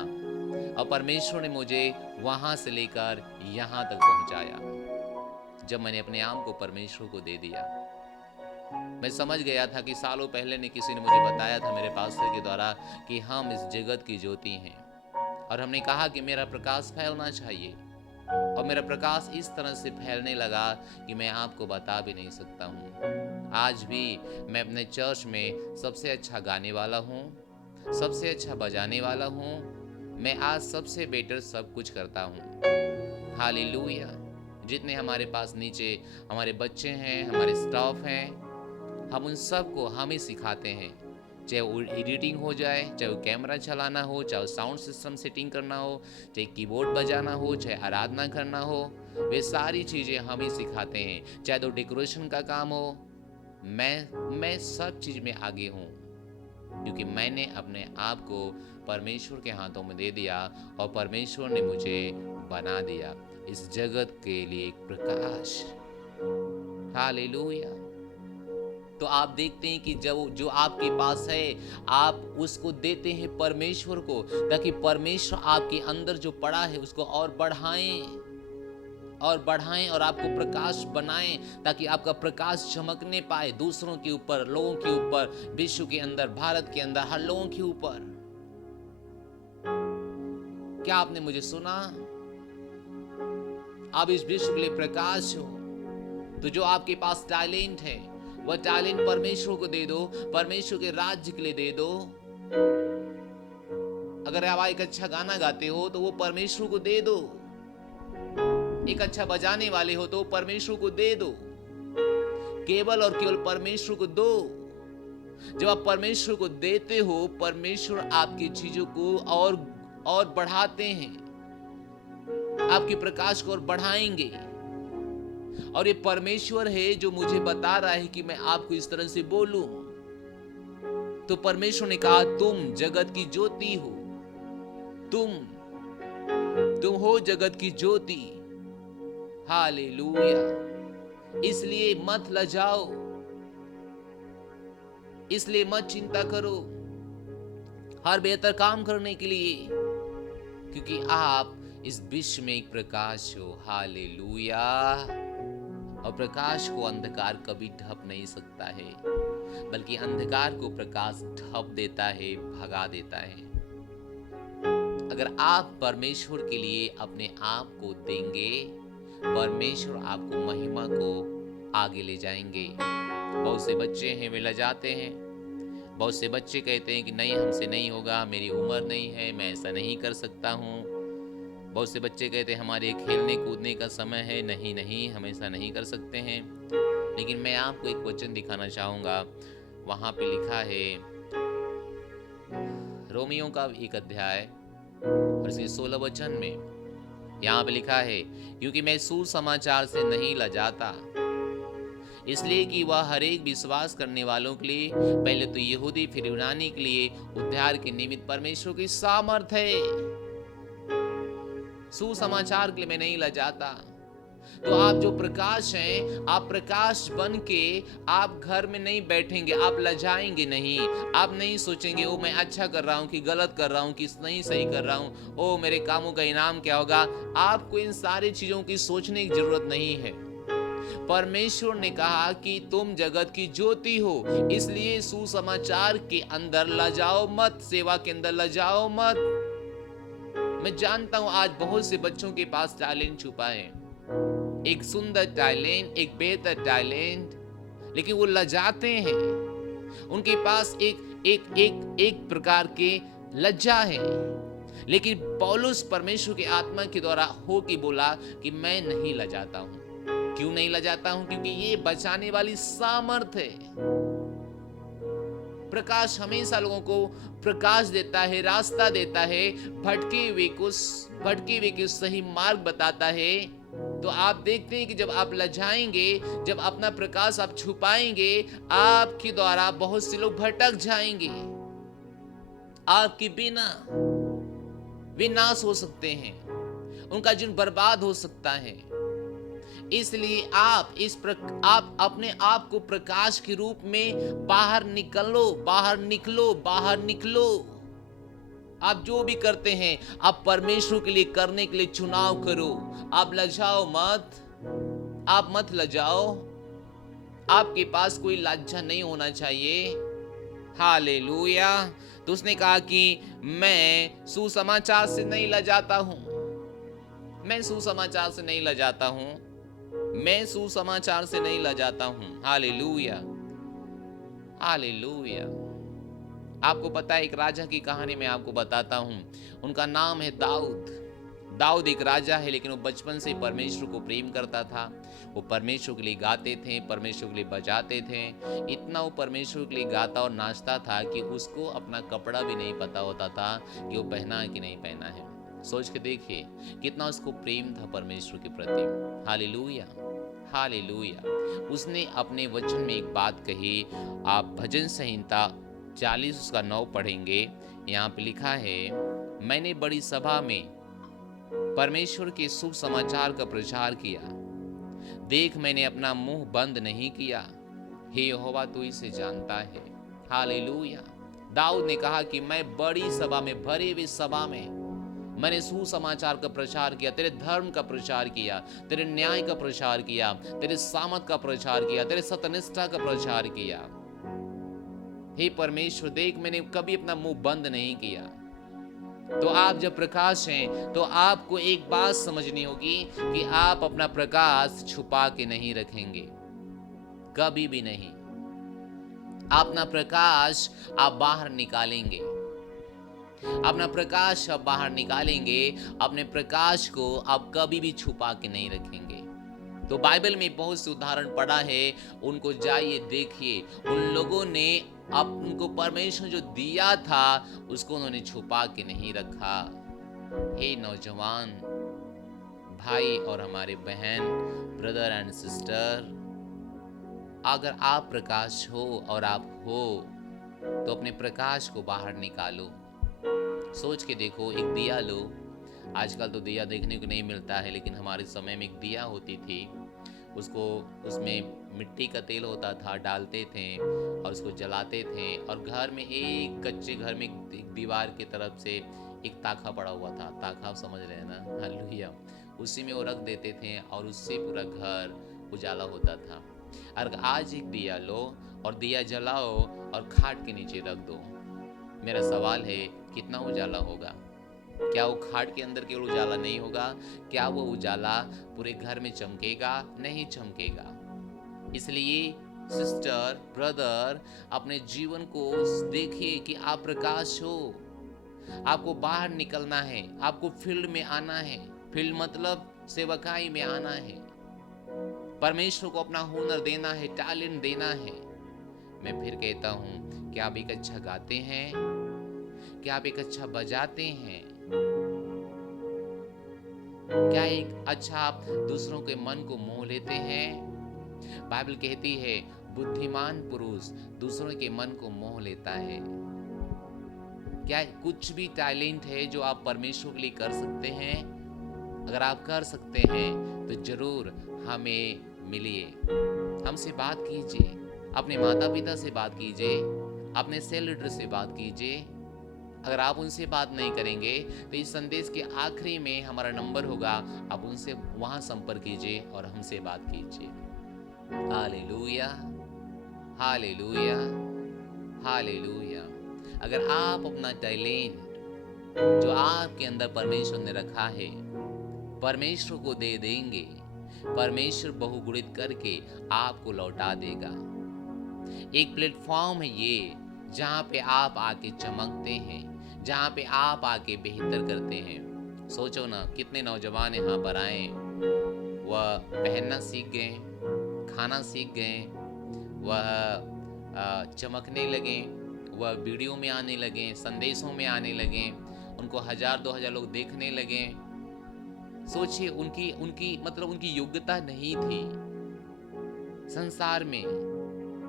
और परमेश्वर ने मुझे वहां से लेकर यहां तक पहुंचाया। जब मैंने अपने आप को परमेश्वर को दे दिया, मैं समझ गया था कि सालों पहले ने किसी ने मुझे बताया था मेरे पास्टर के द्वारा कि हम इस जगत की ज्योति हैं। और हमने कहा कि मेरा प्रकाश फैलना चाहिए, और मेरा प्रकाश इस तरह से फैलने लगा कि मैं आपको बता भी नहीं सकता हूँ। आज भी मैं अपने चर्च में सबसे अच्छा गाने वाला हूँ, सबसे अच्छा बजाने वाला हूँ, मैं आज सबसे बेटर सब कुछ करता हूँ। हालेलुया। जितने हमारे पास नीचे हमारे बच्चे हैं, हमारे स्टाफ हैं, हम उन सब को हम ही सिखाते हैं चाहे वो एडिटिंग हो जाए, चाहे वो कैमरा चलाना हो, चाहे वो साउंड सिस्टम सेटिंग करना हो, चाहे कीबोर्ड बजाना हो, चाहे आराधना करना हो, वे सारी चीज़ें हम ही सिखाते हैं। चाहे तो डेकोरेशन का काम हो, मैं सब चीज़ में आगे हूँ, क्योंकि मैंने अपने आप को परमेश्वर के हाथों में दे दिया और परमेश्वर ने मुझे बना दिया इस जगत के लिए एक प्रकाश। हालेलुया। तो आप देखते हैं कि जब जो आपके पास है आप उसको देते हैं परमेश्वर को, ताकि परमेश्वर आपके अंदर जो पड़ा है उसको और बढ़ाएं और आपको प्रकाश बनाएं, ताकि आपका प्रकाश चमकने पाए दूसरों के ऊपर, लोगों के ऊपर, विश्व के अंदर, भारत के अंदर, हर लोगों के ऊपर। क्या आपने मुझे सुना? आप इस विश्व के लिए प्रकाश हो। तो जो आपके पास टैलेंट है वह टैलेंट परमेश्वर को दे दो, परमेश्वर के राज्य के लिए दे दो। अगर आप एक अच्छा गाना गाते हो तो वो परमेश्वर को दे दो। एक अच्छा बजाने वाले हो तो परमेश्वर को दे दो। केवल और केवल परमेश्वर को दो। जब आप परमेश्वर को देते हो, परमेश्वर आपकी चीजों को और बढ़ाते हैं, आपके प्रकाश को और बढ़ाएंगे। और ये परमेश्वर है जो मुझे बता रहा है कि मैं आपको इस तरह से बोलूं। तो परमेश्वर ने कहा तुम जगत की ज्योति हो, तुम हो जगत की ज्योति। हालेलुया। इसलिए मत लजाओ, इसलिए मत चिंता करो हर बेहतर काम करने के लिए, क्योंकि आप इस विश्व में एक प्रकाश हो। हालेलुया। और प्रकाश को अंधकार कभी ढप नहीं सकता है, बल्कि अंधकार को प्रकाश ढप देता है, भगा देता है। अगर आप परमेश्वर के लिए अपने आप को देंगे, परमेश्वर आपको महिमा को आगे ले जाएंगे। बहुत से बच्चे हैं वे लजाते हैं, बहुत से बच्चे कहते हैं कि नहीं हमसे नहीं होगा, मेरी उम्र नहीं है, मैं ऐसा नहीं कर सकता हूँ। बहुत से बच्चे कहते हैं हमारे खेलने कूदने का समय है, नहीं हम ऐसा नहीं कर सकते हैं। लेकिन मैं आपको एक वचन दिखाना चाहूँगा, वहाँ पे लिखा है रोमियो का 1 अध्याय और इसके 16 वचन में, यहाँ पे लिखा है क्योंकि मैं सुसमाचार से नहीं लजाता, इसलिए कि वह हर एक विश्वास करने वालों के लिए, पहले तो यहूदी फिर यूनानी के लिए उद्धार के निमित्त परमेश्वर की सामर्थ है। सुसमाचार के लिए मैं नहीं लजाता। तो आप जो प्रकाश हैं, आप प्रकाश बन के आप घर में नहीं बैठेंगे, आप लजाएंगे नहीं। आप नहीं सोचेंगे ओ मैं अच्छा कर रहा हूँ कि गलत कर रहा हूँ कि नहीं सही कर रहा हूँ, ओ मेरे कामों का इनाम क्या होगा। आपको इन सारी चीजों की सोचने की जरूरत नहीं है। परमेश्वर ने कहा कि तुम जगत की ज्योति हो, इसलिए सुसमाचार के अंदर लजाओ मत, सेवा के अंदर लजाओ मत। मैं जानता हूं आज बहुत से बच्चों के पास टैलेंट छुपा है, एक सुंदर टैलेंट, एक बेहतर टैलेंट, लेकिन वो लजाते हैं। उनके पास एक प्रकार के लज्जा है। लेकिन पौलुस परमेश्वर की आत्मा के द्वारा हो के बोला कि मैं नहीं लजाता हूं। क्यों नहीं लजाता हूं? क्योंकि ये बचाने वाली सामर्थ है। प्रकाश हमेशा लोगों को प्रकाश देता है, रास्ता देता है, भटके हुए को सही मार्ग बताता है। तो आप देखते हैं कि जब आप लजाएंगे, जब अपना प्रकाश आप छुपाएंगे, आपके द्वारा बहुत से लोग भटक जाएंगे, आपके बिना वे नाश हो सकते हैं, उनका जीवन बर्बाद हो सकता है। इसलिए आप अपने आप को प्रकाश के रूप में बाहर निकलो। आप जो भी करते हैं, आप परमेश्वर के लिए करने के लिए चुनाव करो। आप लजाओ मत, आप मत लजाओ। आपके पास कोई लज्जा नहीं होना चाहिए। हालेलुया। तो उसने कहा कि मैं सुसमाचार से नहीं लजाता हूं, मैं सुसमाचार से नहीं लजाता हूं, मैं सुसमाचार से नहीं लजाता हूं। Hallelujah, hallelujah. आपको पता है, एक राजा की कहानी मैं आपको बताता हूं। उनका नाम है दाऊद। दाऊद एक राजा है, लेकिन वो बचपन से परमेश्वर को प्रेम करता था। वो परमेश्वर के लिए गाते थे, परमेश्वर के लिए बजाते थे। इतना वो परमेश्वर के लिए गाता और नाचता था कि उसको अपना कपड़ा भी नहीं पता होता था कि वो पहना है कि नहीं पहना है। सोच के देखिए कितना उसको प्रेम था परमेश्वर के प्रति। Hallelujah, hallelujah. उसने अपने वचन में एक बात कही। आप भजन संहिता 40 उसका 9 पढ़ेंगे। यहाँ पे लिखा है, मैंने बड़ी सभा में परमेश्वर के शुभ समाचार का प्रचार किया। देख, मैंने अपना मुंह बंद नहीं किया। हे यहोवा, तू इसे जानता है। हालेलुया। दाऊद ने कहा कि मैं बड़ी सभा में, भरे हुए सभा में मैंने सुसमाचार का प्रचार किया, तेरे धर्म का प्रचार किया, तेरे न्याय का प्रचार किया, तेरे सामर्थ का प्रचार किया, तेरे सत्यनिष्ठा का प्रचार किया। हे परमेश्वर, देख, मैंने कभी अपना मुंह बंद नहीं किया। तो आप जब प्रकाश हैं तो आपको एक बात समझनी होगी कि आप अपना प्रकाश छुपा के नहीं रखेंगे, कभी भी नहीं। अपना प्रकाश आप बाहर निकालेंगे, अपना प्रकाश आप बाहर निकालेंगे। अपने प्रकाश को आप कभी भी छुपा के नहीं रखेंगे। तो बाइबल में बहुत से उदाहरण पढ़ा है, उनको जाइए देखिए। उन लोगों ने अब उनको परमेश्वर जो दिया था उसको उन्होंने छुपा के नहीं रखा। हे नौजवान भाई और हमारे बहन, ब्रदर एंड सिस्टर, अगर आप प्रकाश हो और आप हो तो अपने प्रकाश को बाहर निकालो। सोच के देखो, एक दिया लो। आजकल तो दिया देखने को नहीं मिलता है, लेकिन हमारे समय में एक दिया होती थी। उसमें मिट्टी का तेल होता था, डालते थे और उसको जलाते थे। और घर में, एक कच्चे घर में एक दीवार की तरफ से एक ताखा पड़ा हुआ था। ताखा आप समझ रहे हैं ना? हालेलुया। उसी में वो रख देते थे और उससे पूरा घर उजाला होता था। और आज एक दिया लो और दिया जलाओ और खाट के नीचे रख दो। मेरा सवाल है, कितना उजाला होगा? क्या वो खाट के अंदर केवल उजाला नहीं होगा, क्या वो उजाला पूरे घर में चमकेगा? नहीं चमकेगा। इसलिए सिस्टर, ब्रदर, अपने जीवन को देखिए कि आप प्रकाश हो। आपको बाहर निकलना है, आपको फील्ड में आना है। फील्ड मतलब सेवकाई में आना है। परमेश्वर को अपना हुनर देना है, टैलेंट देना है। मैं फिर कहता हूँ, क्या आप एक अच्छा गाते हैं? क्या आप एक अच्छा बजाते हैं? क्या एक अच्छा आप दूसरों के मन को मोह लेते हैं? बाइबल कहती है, बुद्धिमान पुरुष दूसरों के मन को मोह लेता है। क्या कुछ भी टैलेंट है जो आप परमेश्वर के लिए कर सकते हैं? अगर आप कर सकते हैं तो जरूर हमें मिलिए, हमसे बात कीजिए, अपने माता पिता से बात कीजिए, अपने सेल लीडर से बात कीजिए। अगर आप उनसे बात नहीं करेंगे तो इस संदेश के आखिरी में हमारा नंबर होगा, आप उनसे वहां संपर्क कीजिए और हमसे बात कीजिए। Hallelujah, hallelujah, hallelujah. अगर आप अपना टैलेंट जो आपके अंदर परमेश्वर ने रखा है परमेश्वर को दे देंगे, परमेश्वर बहुगुणित करके आपको लौटा देगा। एक प्लेटफॉर्म है ये जहाँ पे आप आके चमकते हैं, जहाँ पे आप आके बेहतर करते हैं। सोचो ना, कितने नौजवान यहाँ पर आए, वह पहनना सीख गए, खाना सीख गए, वह चमकने लगे, वह वीडियो में आने लगे, संदेशों में आने लगे, उनको 1000-2000 लोग देखने लगे। सोचिए, उनकी मतलब उनकी योग्यता नहीं थी संसार में।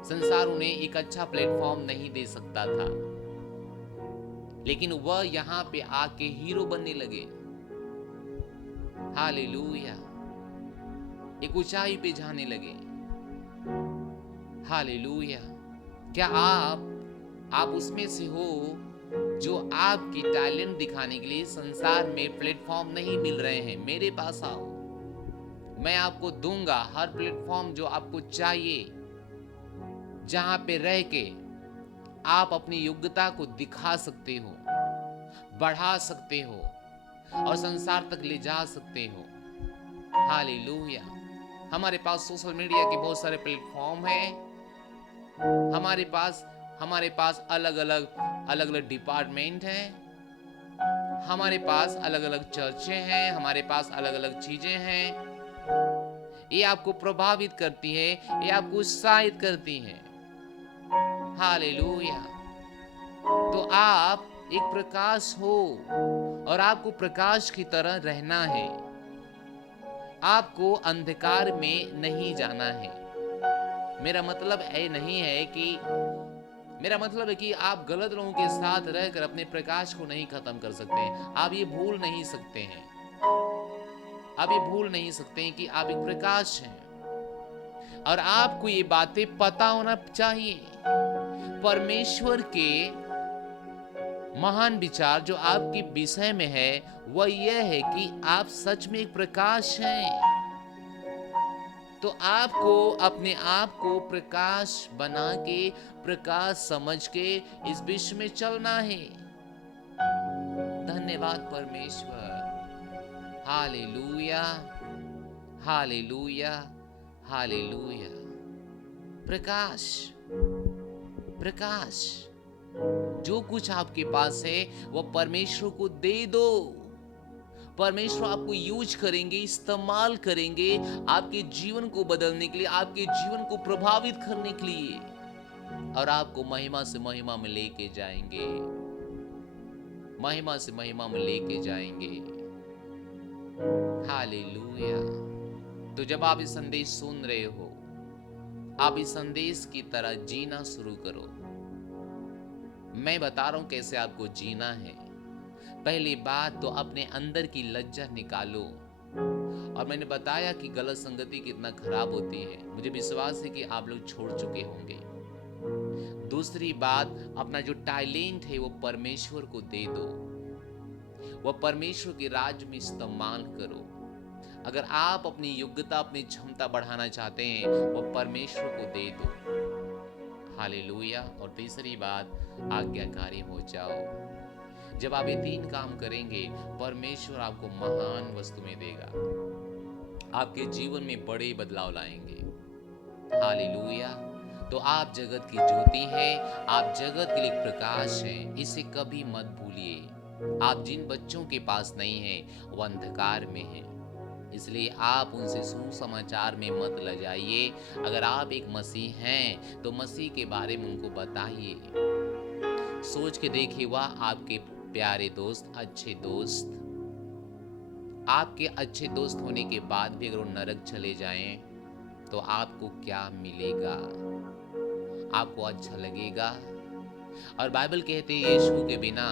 संसार उन्हें एक अच्छा प्लेटफॉर्म नहीं दे सकता था, लेकिन वह यहाँ पे आके हीरो बनने लगे। हालेलुया। एक ऊंचाई पे जाने लगे। हालेलुया। क्या आप उसमें से हो जो आपकी टैलेंट दिखाने के लिए संसार में प्लेटफॉर्म नहीं मिल रहे हैं? मेरे पास आओ, मैं आपको दूंगा हर प्लेटफॉर्म जो आपको चाहिए, जहां पे रह के आप अपनी योग्यता को दिखा सकते हो, बढ़ा सकते हो और संसार तक ले जा सकते हो। हालेलुया। हमारे पास सोशल मीडिया के बहुत सारे प्लेटफॉर्म हैं। हमारे पास अलग अलग डिपार्टमेंट हैं। हमारे पास अलग अलग चर्चें हैं, हमारे पास अलग अलग चीजें हैं, ये आपको प्रभावित करती है, ये आपको उत्साहित करती है। हालेलुया। तो आप एक प्रकाश हो और आपको प्रकाश की तरह रहना है। आपको अंधकार में नहीं जाना है। मेरा मतलब है कि आप गलत लोगों के साथ रहकर अपने प्रकाश को नहीं खत्म कर सकते हैं। आप ये भूल नहीं सकते हैं, आप ये भूल नहीं सकते हैं कि आप एक प्रकाश हैं। और आपको ये बातें पता होना चाहिए। परमेश्वर के महान विचार जो आपके विषय में है वह यह है कि आप सच में एक प्रकाश हैं। तो आपको अपने आप को प्रकाश बना के, प्रकाश समझ के इस विश्व में चलना है। धन्यवाद परमेश्वर। Hallelujah, hallelujah, hallelujah. प्रकाश, प्रकाश, जो कुछ आपके पास है वह परमेश्वर को दे दो। परमेश्वर आपको यूज करेंगे, इस्तेमाल करेंगे आपके जीवन को बदलने के लिए, आपके जीवन को प्रभावित करने के लिए, और आपको महिमा से महिमा में लेके जाएंगे, महिमा से महिमा में लेके जाएंगे। हालेलुया। तो जब आप इस संदेश सुन रहे हो, आप इस संदेश की तरह जीना शुरू करो। मैं बता रहा हूं कैसे आपको जीना है। पहली बात तो अपने अंदर की लज्जा निकालो। और मैंने बताया कि गलत संगति कितना खराब होती है। मुझे विश्वास है कि आप लोग छोड़ चुके होंगे। दूसरी बात, अपना जो टैलेंट है वो परमेश्वर को दे दो। वह परमेश्वर के राज्य में इस्तेमाल करो। अगर आप अपनी योग्यता, अपनी क्षमता बढ़ाना चाहते हैं, वह परमेश्वर को दे दो। हालेलुया। और तीसरी बात, आज्ञाकारी हो जाओ। जब आप ये 3 काम करेंगे, परमेश्वर आपको महान वस्तु में देगा, आपके जीवन में बड़े बदलाव लाएंगे। हालेलुया। तो आप जगत की ज्योति हैं, आप जगत के लिए प्रकाश हैं, इसे कभी मत भूलिए। आप जिन बच्चों के पास नहीं हैं वो अंधकार में हैं, इसलिए आप उनसे सुसमाचार में मत लजाइए। अगर आप एक मसीह हैं तो मसीह के बारे में उनको बताइए। सोच के देखिए, वह आपके प्यारे दोस्त, अच्छे दोस्त, आपके अच्छे दोस्त होने के बाद भी अगर वो नरक चले जाएं तो आपको क्या मिलेगा? आपको अच्छा लगेगा? और बाइबल कहते हैं यीशु के बिना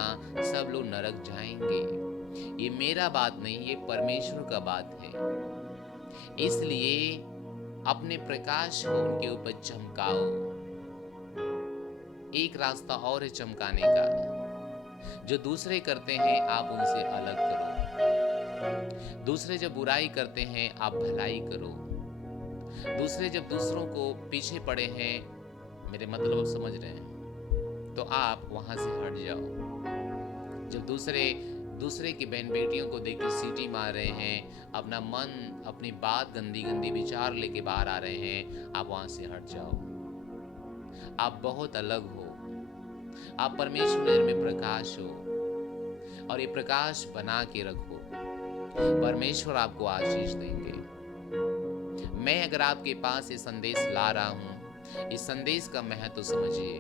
सब लोग नरक जाएंगे। ये मेरा बात नहीं, ये परमेश्वर का बात है। इसलिए अपने प्रकाश को उनके ऊपर चमकाओ। एक रास्ता और है चमकाने का, जो दूसरे करते हैं आप उनसे अलग करो। दूसरे जब बुराई करते हैं आप भलाई करो। दूसरे जब दूसरों को पीछे पड़े हैं, मेरे मतलब आप समझ रहे हैं, तो आप वहां से हट जाओ। जब दूसरे की बहन बेटियों को देख के सीटी मार रहे हैं, अपना मन, अपनी बात गंदी गंदी विचार लेके बाहर आ रहे हैं, आप वहां से हट जाओ। आप बहुत अलग हो। आप परमेश्वर में प्रकाश हो और ये प्रकाश बना के रखो। परमेश्वर आपको आशीष देंगे। मैं अगर आपके पास ये संदेश ला रहा हूं, इस संदेश का महत्व समझिए।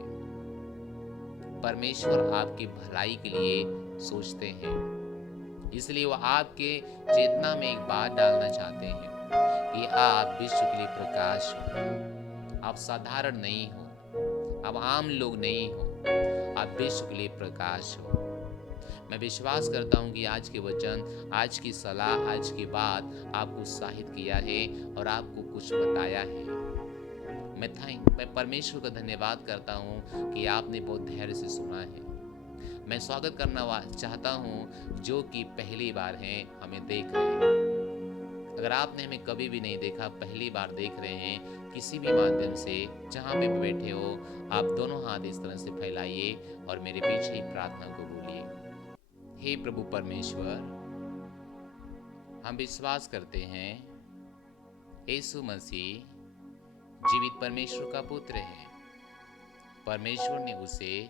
परमेश्वर आपकी भलाई के लिए सोचते हैं, इसलिए वो आपके चेतना में एक बात डालना चाहते हैं कि आप विश्व के लिए प्रकाश हो। आप साधारण नहीं हो, आप आम लोग नहीं हो, आप विश्व के लिए प्रकाश हो। मैं विश्वास करता हूं कि आज के वचन, आज की सलाह, आज की बात आपको उत्साहित किया है और आपको कुछ बताया है। मैं परमेश्वर का धन्यवाद करता हूं कि आपने बहुत धैर्य से सुना है। मैं स्वागत करना चाहता हूं जो कि पहली बार हैं, हमें देख रहे हैं। अगर आपने हमें कभी भी नहीं देखा, पहली बार देख रहे हैं, किसी भी माध्यम से, जहां पे बैठे हो, आप दोनों हाथ इस तरह से फैलाइए और मेरे पीछे ही प्रार्थना को बोलिए। हे प्रभु परमेश्वर, हम विश्वास करते हैं यीशु मसीह जीवित परमेश्वर का पुत्र है। परमेश्वर ने उसे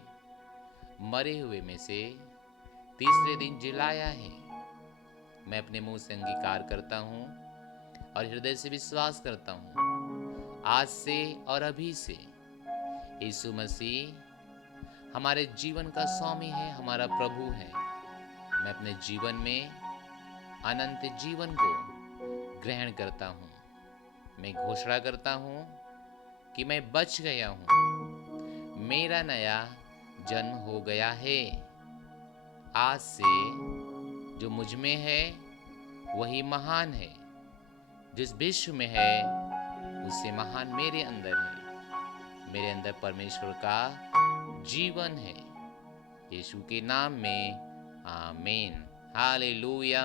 मरे हुए में से तीसरे दिन जिलाया है। मैं अपने मुंह से अंगीकार करता हूँ और हृदय से विश्वास करता हूँ, आज से और अभी से यीशु मसीह हमारे जीवन का स्वामी है, हमारा प्रभु है। मैं अपने जीवन में अनंत जीवन को ग्रहण करता हूँ। मैं घोषणा करता हूँ कि मैं बच गया हूँ, मेरा नया जन्म हो गया है। आज से जो मुझ में है वही महान है, जिस विश्व में है उससे महान मेरे अंदर है। मेरे अंदर परमेश्वर का जीवन है। यीशु के नाम में आमीन। हालेलुया।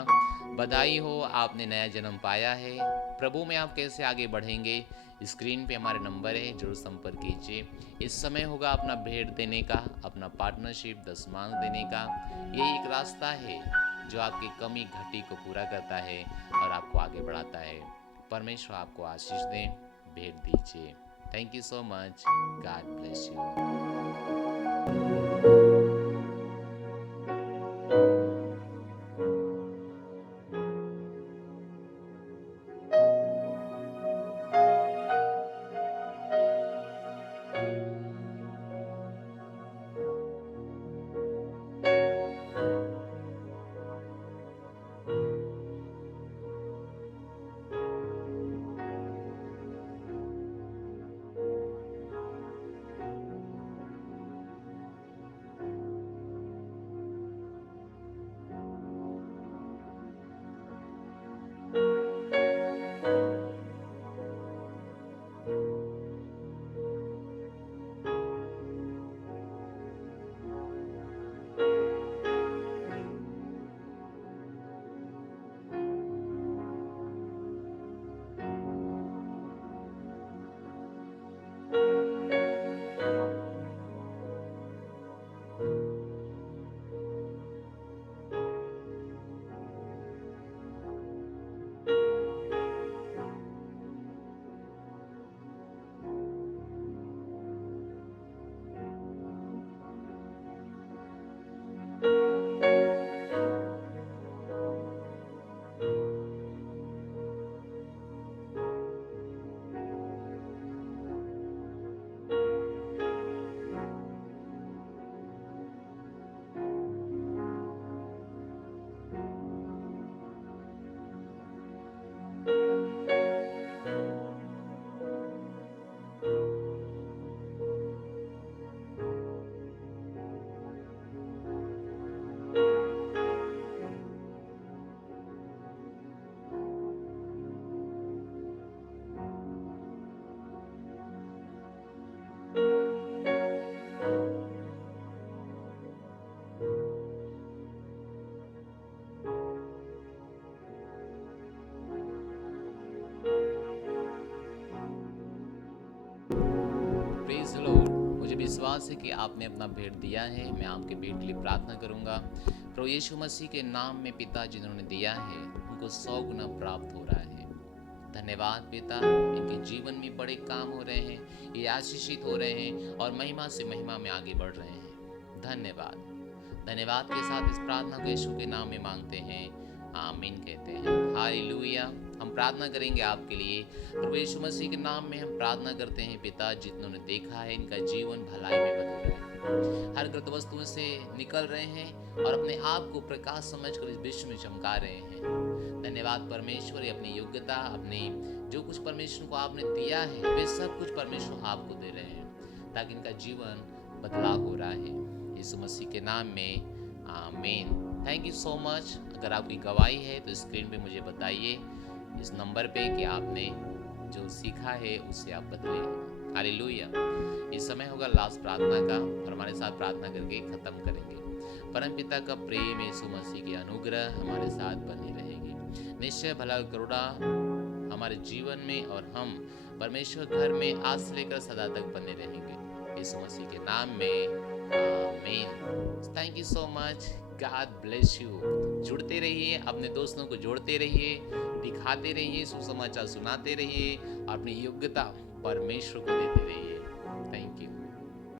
बधाई हो, आपने नया जन्म पाया है। प्रभु में आप कैसे आगे बढ़ेंगे, स्क्रीन पे हमारे नंबर है, जरूर संपर्क कीजिए। इस समय होगा अपना भेंट देने का, अपना पार्टनरशिप दशमांश देने का। यही एक रास्ता है जो आपकी कमी घटी को पूरा करता है और आपको आगे बढ़ाता है। परमेश्वर आपको आशीष दें, भेंट दीजिए। Thank you so much. God bless you. Praise the Lord. मुझे विश्वास है कि आपने अपना भेंट दिया है। मैं आपके भेंट के लिए प्रार्थना करूंगा। प्रभु यीशु मसीह के नाम में पिता जिन्होंने दिया है उनको 100 गुना प्राप्त हो रहा है। धन्यवाद पिता, इनके जीवन में बड़े काम हो रहे हैं, ये आशीषित हो रहे हैं और महिमा से महिमा में आगे बढ़ रहे हैं। धन्यवाद। धन्यवाद के साथ इस प्रार्थना को यीशु के नाम में मांगते हैं, आमीन कहते हैं। हालेलुया। हम प्रार्थना करेंगे आपके लिए। प्रभु यीशु मसीह के नाम में हम प्रार्थना करते हैं पिता, जिन्होंने देखा है इनका जीवन भलाई में बदल रहा है, हर गलत वस्तुओं से निकल रहे हैं और अपने आप को प्रकाश समझकर इस विश्व में चमका रहे हैं। धन्यवाद परमेश्वर, अपनी योग्यता, अपने जो कुछ परमेश्वर को आपने दिया है वे सब कुछ परमेश्वर आपको दे रहे हैं, ताकि इनका जीवन बदलाव हो रहा है। यीशु मसीह के नाम में आमीन। Thank you so much. अगर आपकी गवाही है तो स्क्रीन पे मुझे बताइए इस नंबर पे कि आपने जो सीखा है उससे आप बदले। हालेलुया। इस समय होगा लास्ट प्रार्थना का और हमारे साथ प्रार्थना करके खत्म करेंगे। परम पिता का प्रेम, यीशु मसीह की अनुग्रह हमारे साथ बनी रहेगी। निश्चय भला करुणा हमारे जीवन में और हम परमेश्वर घर में आज से लेकर सदा तक बने रहेंगे। यीशु मसीह के नाम में आमीन। Thank you so much. God bless you. जुड़ते रहिए, अपने दोस्तों को जोड़ते रहिए, दिखाते रहिए, सुसमाचार सुनाते रहिए, अपनी योग्यता परमेश्वर को देते रहिए।